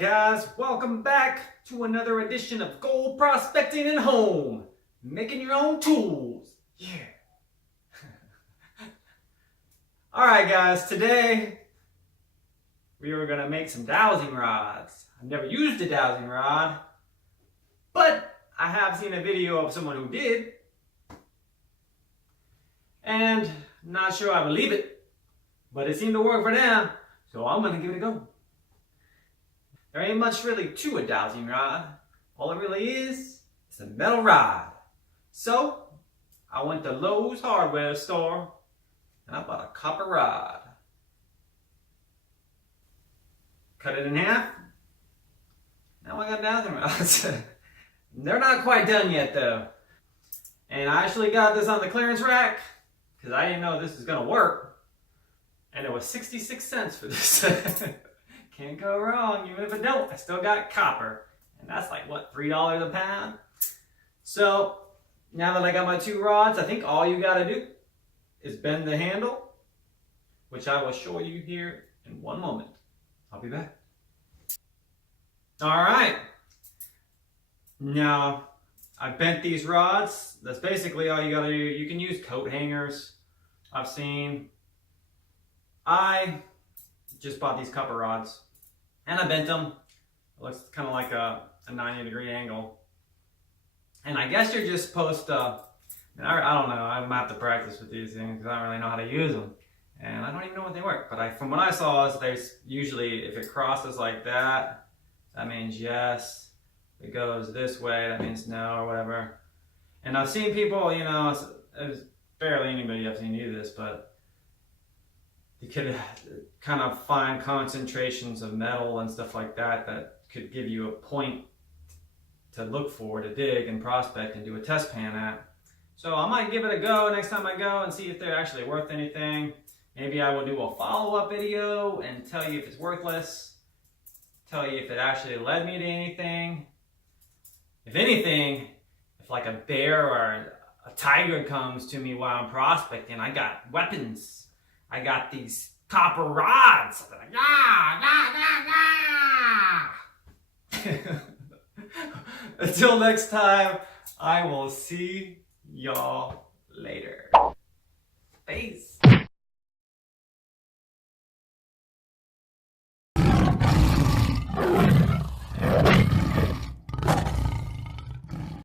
guys, welcome back to another edition of Gold Prospecting at Home. Making your own tools. Yeah. Alright guys, today we are going to make some dowsing rods. I've never used a dowsing rod, but I have seen a video of someone who did. And I'm not sure I believe it, but it seemed to work for them, so I'm going to give it a go. There ain't much really to a dowsing rod. All it really is a metal rod. So, I went to Lowe's hardware store and I bought a copper rod. Cut it in half. Now I got dowsing rods. They're not quite done yet though. And I actually got this on the clearance rack because I didn't know this was going to work. And it was 66 cents for this. Can't go wrong, even if I don't. I still got copper. And that's like, what, $3 a pound? So, now that I got my two rods, I think all you gotta do is bend the handle, which I will show you here in one moment. I'll be back. Alright. Now, I bent these rods. That's basically all you gotta do. You can use coat hangers, I've seen. I just bought these copper rods and I bent them. It looks kind of like a 90-degree angle. And I guess you're just supposed to, I don't know, I'm gonna have to practice with these things because I don't really know how to use them. And I don't even know what they work. But from what I saw, is there's usually, if it crosses like that, that means yes. If it goes this way, that means no, or whatever. And I've seen people, you know, there's barely anybody I've seen do this, but you could kind of find concentrations of metal and stuff like that that could give you a point to look for, to dig and prospect and do a test pan at. So I might give it a go next time I go and see if they're actually worth anything. Maybe I will do a follow-up video and tell you if it's worthless, tell you if it actually led me to anything. If anything, if like a bear or a tiger comes to me while I'm prospecting, I got weapons. I got these copper rods. Like, Until next time, I will see y'all later.